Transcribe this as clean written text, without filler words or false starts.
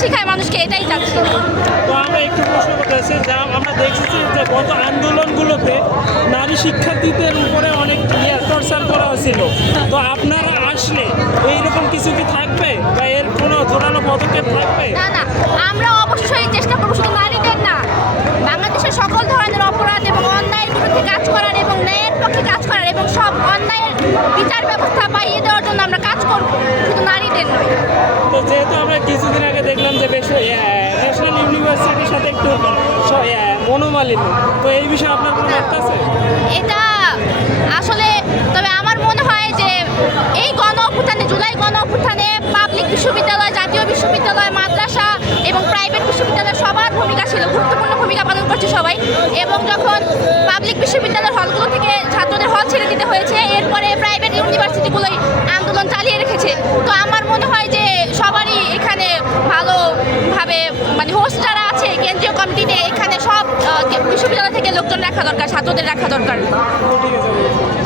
শিখায় মানুষকে, এটাই চাচ্ছি। তো আমরা একটু প্রশ্ন করতেছি, যা আমরা দেখছি যে গত আন্দোলনগুলোতে নারী শিক্ষার্থীদের উপরে অনেক টর্চার করা হয়েছিল। তো আপনারা আসলে এইরকম কিছু কি থাকবে বা এর কোনো জোরালো পদক্ষেপ থাকবে? না না, আমরা অবশ্যই চেষ্টা করবো শুধু নারীদের না, বাংলাদেশের সকল ধরনের অপরাধ এবং অন্যায়ের বিরুদ্ধে কাজ করার এবং ন্যায়ের পক্ষে কাজ করার এবং সব অন্যায়ের বিচার ব্যবস্থা পাইয়ে দেওয়ার জন্য আমরা কাজ করবো, শুধু নারীদের নয়। তো যেহেতু আমরা কিছুদিন আগে দেখলাম যে বেশ ন্যাশনাল ইউনিভার্সিটির সাথে একটু মনোমালিন্য, তো এই বিষয়ে আপনার কোনো মত আছে? এটা আসলে, তবে আমার মনে হয় যে এই গণ অভ্যুত্থানে, জুলাই গণ অভ্যুত্থানে পাবলিক বিশ্ববিদ্যালয়, জাতীয় বিশ্ববিদ্যালয়, মাদ্রাসা এবং প্রাইভেট বিশ্ববিদ্যালয় সবার ভূমিকা ছিল, গুরুত্বপূর্ণ ভূমিকা পালন করছে সবাই। এবং যখন পাবলিক বিশ্ববিদ্যালয়ের হলগুলো থেকে ছাত্রদের হল ছেড়ে দিতে হয়েছে, এরপরে প্রাইভেট ইউনিভার্সিটিগুলোই আন্দোলন চালিয়ে রেখেছে। তো আমার মনে হয় যে সবারই এখানে ভালোভাবে, মানে হোস্ট যারা আছে কেন্দ্রীয় কমিটিতে, এখানে সব বিশ্ববিদ্যালয় থেকে লোকজন রাখা দরকার, ছাত্রদের রাখা দরকার। ঠিক আছে।